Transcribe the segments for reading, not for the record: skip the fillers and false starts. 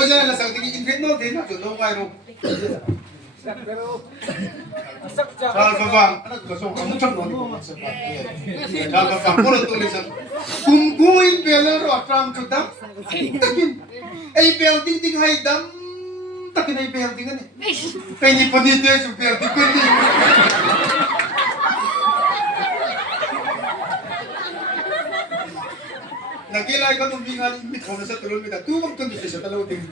mo siya lasang tingin no din na no kayo. Pero Kalbabang, anak ko so kamutan no sa pati. Kalbabang puro tulis sa kungkuin belaro atram chutam. Ay building ding haidam takin ay building ani. Pengi panito sa building ko ni. Nakilay ko nung bingal mit ko na sa tulol mit tu mag tundi sa talaw ting.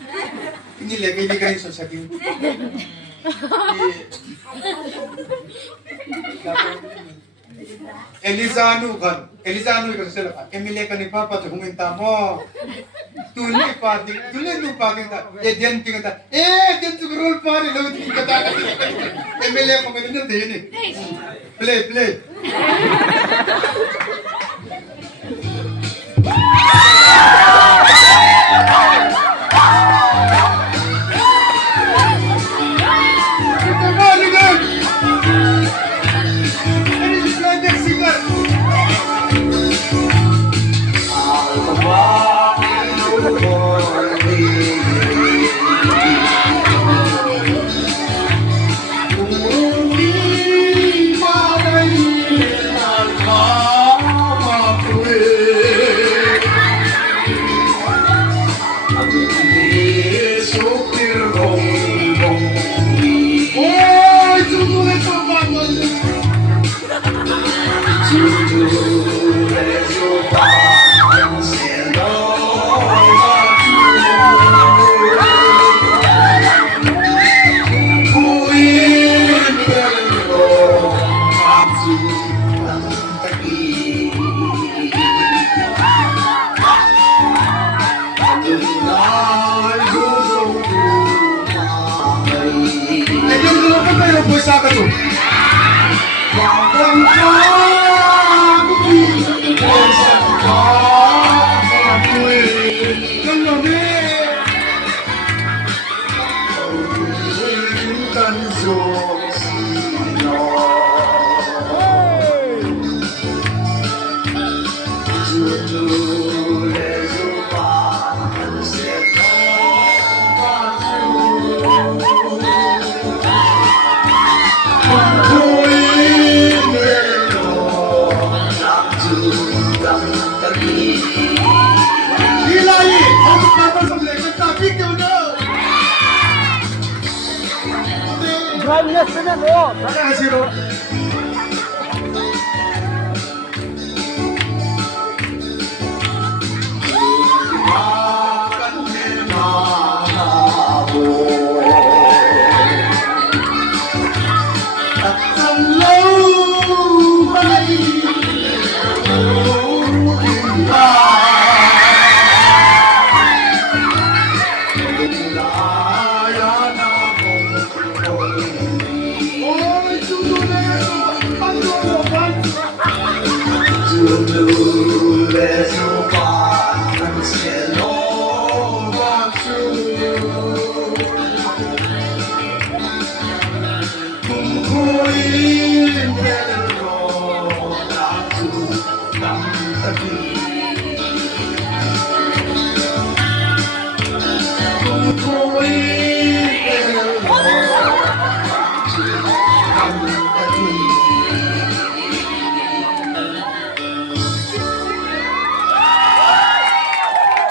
Inilagay ni kayo sa sakin. Elizano ikaw sa sila. Emile ka ni Papa, huminta mo. Tuli no pa kita. Diyan kita. Diyan siguro pa rin. Lawit yung kata. Emile ako ka nila din eh. Play. Yes, no. Nakakasiro.